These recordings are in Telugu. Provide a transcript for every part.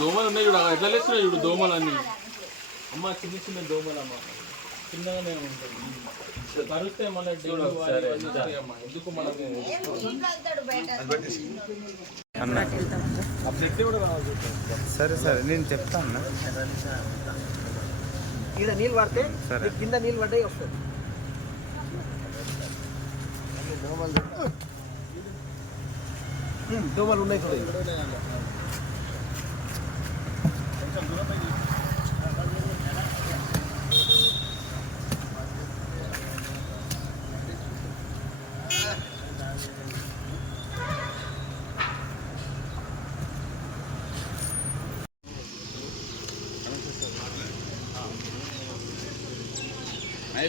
దోమలు ఉన్నాయి చూడ ఎట్లా లేస్తున్నాయి చూడు దోమలు అన్ని అమ్మ చిన్న చిన్న దోమలు అమ్మ చిన్నగానే ఉంటుంది కరిస్తే మళ్ళీ ఎందుకు మనకు సరే సరే నేను చెప్తాను ఈడ నీళ్ళు పడితే కింద నీళ్ళు పడ్డాయి వస్తుంది దోమలు ఉన్నాయి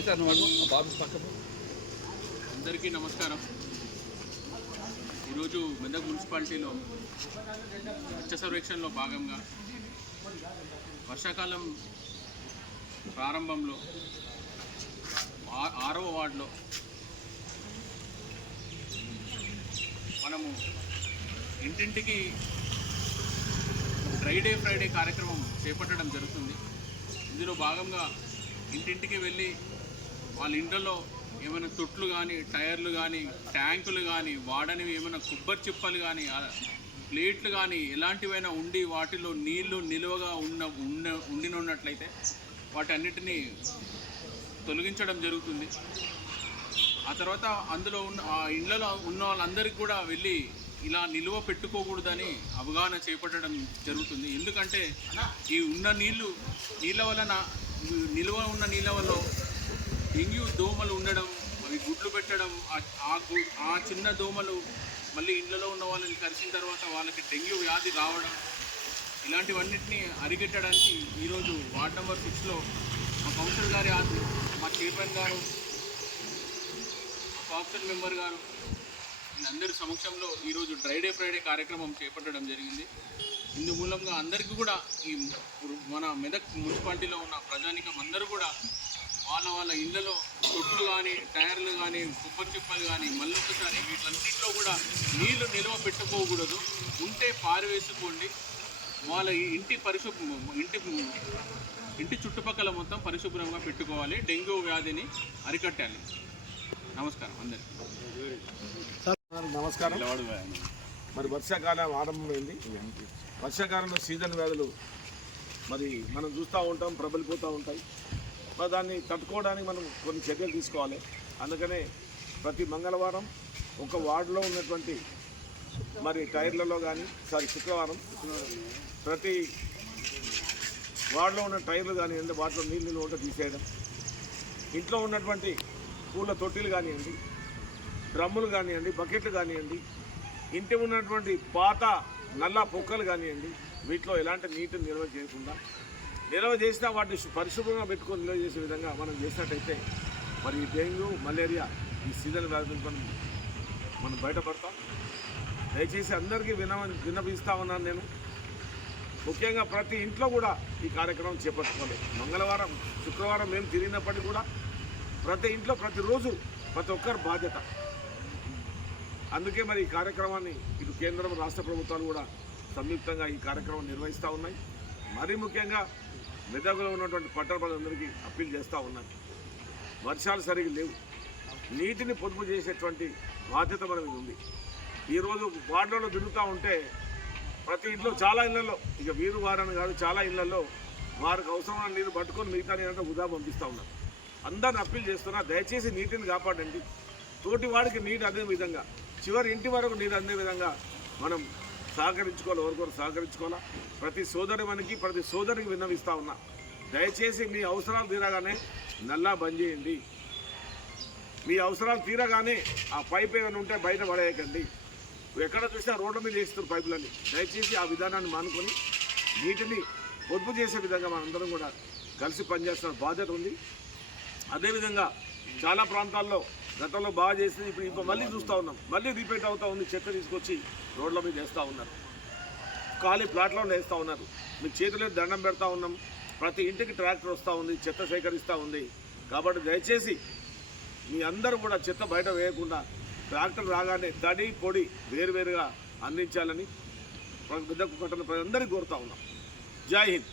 సార్ బాబు పక్కకు అందరికీ నమస్కారం. ఈరోజు మెదక్ మున్సిపాలిటీలో స్వచ్ఛ సర్వేక్షణలో భాగంగా వర్షాకాలం ప్రారంభంలో 6వ వార్డులో మనము ఇంటింటికి ఫ్రైడే కార్యక్రమం చేపట్టడం జరుగుతుంది. ఇందులో భాగంగా ఇంటింటికి వెళ్ళి వాళ్ళ ఇంట్లో ఏమైనా తొట్లు కానీ టైర్లు కానీ ట్యాంకులు కానీ వాడనివి ఏమైనా కొబ్బరి చిప్పలు కానీ ప్లేట్లు కానీ ఎలాంటివైనా ఉండి వాటిలో నీళ్లు నిలువగా ఉండినట్లయితే వాటి అన్నిటినీ తొలగించడం జరుగుతుంది. ఆ తర్వాత అందులో ఉన్న ఆ ఇళ్లలో ఉన్న వాళ్ళందరికీ కూడా వెళ్ళి ఇలా నిలువ పెట్టుకోకూడదని అవగాహన చేపట్టడం జరుగుతుంది. ఎందుకంటే ఈ ఉన్న నీళ్ళ వలన నిల్వ ఉన్న నీళ్ళ వల్ల డెంగ్యూ దోమలు ఉండడం, అవి గుడ్లు పెట్టడం, ఆ చిన్న దోమలు మళ్ళీ ఇళ్లలో ఉన్న వాళ్ళని కరిచిన తర్వాత వాళ్ళకి డెంగ్యూ వ్యాధి రావడం, ఇలాంటివన్నింటినీ అరికట్టడానికి ఈరోజు వార్డ్ నెంబర్ 6లో మా కౌన్సిలర్ గారి మా చైర్మన్ గారు, మా కౌన్సిల్ మెంబర్ గారు వీళ్ళందరి సమక్షంలో ఈరోజు ఫ్రైడే కార్యక్రమం చేపట్టడం జరిగింది. ఇందు మూలంగా అందరికీ కూడా ఈ మన మెదక్ మున్సిపాలిటీలో ఉన్న ప్రజానికం అందరూ కూడా వాళ్ళ ఇళ్లలో తొట్టులు కానీ టైర్లు కానీ కొబ్బరి చిప్పలు కానీ మళ్ళొకసారి వీటన్నింటిలో కూడా నీళ్లు నిల్వ పెట్టుకోకూడదు. ఉంటే పారవేసుకోండి. వాళ్ళ ఇంటి చుట్టుపక్కల మొత్తం పరిశుభ్రంగా పెట్టుకోవాలి. డెంగ్యూ వ్యాధిని అరికట్టాలి. నమస్కారం అందరికీ. నమస్కారం. మరి వర్షాకాలం ఆరంభమైంది. వర్షాకాలంలో సీజన్ వ్యాధులు మరి మనం చూస్తూ ఉంటాం, ప్రబలిపోతూ ఉంటాయి. మరి దాన్ని తట్టుకోవడానికి మనం కొన్ని చర్యలు తీసుకోవాలి. అందుకనే ప్రతి మంగళవారం ఒక వార్డులో ఉన్నటువంటి మరి టైర్లలో కానీ శుక్రవారం ప్రతి వార్డులో ఉన్న టైర్లు కానివ్వండి, వాటిలో నీళ్ళు ఉంటే తీసేయడం, ఇంట్లో ఉన్నటువంటి పూల తొట్టిలు కానివ్వండి, డ్రమ్ములు కానివ్వండి, బకెట్లు కానివ్వండి, ఇంటి ఉన్నటువంటి పాత నల్ల పొక్కలు కానివ్వండి, వీటిలో ఎలాంటి నీటిని నిల్వ చేసినా వాటిని పరిశుభ్రంగా పెట్టుకొని నిల్వ చేసే విధంగా మనం చేసినట్టయితే మరి డెంగ్యూ, మలేరియా ఈ సీజన్ వ్యాధి నుంచి మనం బయటపడతాం. దయచేసి అందరికీ విన్నపిస్తా ఉన్నాను. నేను ముఖ్యంగా ప్రతి ఇంట్లో కూడా ఈ కార్యక్రమం చేపట్టుకోవాలి. మంగళవారం, శుక్రవారం మేము తిరిగినప్పటికీ కూడా ప్రతి ఇంట్లో ప్రతిరోజు ప్రతి ఒక్కరి బాధ్యత. అందుకే మరి ఈ కార్యక్రమాన్ని ఇటు కేంద్రం, రాష్ట్ర ప్రభుత్వాలు కూడా సంయుక్తంగా ఈ కార్యక్రమం నిర్వహిస్తూ ఉన్నాయి. మరీ ముఖ్యంగా మెదక్లో ఉన్నటువంటి పట్టణ ప్రజలందరికీ అప్పీల్ చేస్తూ ఉన్నారు. వర్షాలు సరిగ్గా లేవు, నీటిని పొదుపు చేసేటువంటి బాధ్యత మన మీద ఉంది. ఈరోజు వార్డులలో తిరుగుతూ ఉంటే ప్రతి ఇంట్లో చాలా ఇళ్లలో, ఇక వీరు వారని కాదు, చాలా ఇళ్లలో వారికి అవసరమైన నీరు పట్టుకొని మిగతా నీరంతా వృధా పంపిస్తూ ఉన్నారు. అందరిని అప్పీల్ చేస్తున్నా, దయచేసి నీటిని కాపాడండి. తోటి వాడికి నీరు అదే విధంగా, చివరి ఇంటి వరకు నీరు అందే విధంగా మనం సహకరించుకోవాలి. ఎవరికొరు సహకరించుకోవాలా. ప్రతి సోదరిమనికి, ప్రతి సోదరికి విన్నవిస్తూ ఉన్నా, దయచేసి మీ అవసరాలు తీరగానే నల్లా బంద్ చేయండి. మీ అవసరాలు తీరగానే ఆ పైప్ ఏమైనా ఉంటే బయట పడేయకండి. ఎక్కడ చూసినా రోడ్ల మీద వేస్తున్నారు పైపులని. దయచేసి ఆ విధానాన్ని మానుకొని నీటిని పొదుపు చేసే విధంగా మనందరం కూడా కలిసి పనిచేస్తున్న బాధ్యత ఉంది. అదేవిధంగా చాలా ప్రాంతాల్లో గతంలో బాగా చేసింది, ఇప్పుడు మళ్ళీ చూస్తూ ఉన్నాం, మళ్ళీ రిపీట్ అవుతూ ఉంది. చెత్త తీసుకొచ్చి రోడ్ల మీద వేస్తూ ఉన్నారు, ఖాళీ ప్లాట్లో వేస్తూ ఉన్నారు. మీకు చేతులు దండం పెడతా ఉన్నాం. ప్రతి ఇంటికి ట్రాక్టర్ వస్తూ ఉంది, చెత్త సేకరిస్తూ ఉంది. కాబట్టి దయచేసి మీ అందరూ కూడా చెత్త బయట వేయకుండా ట్రాక్టర్ రాగానే తడి పొడి వేరువేరుగా అందించాలని పెద్ద పట్టణ ప్రజలందరికీ కోరుతా ఉన్నాం. జై హింద్.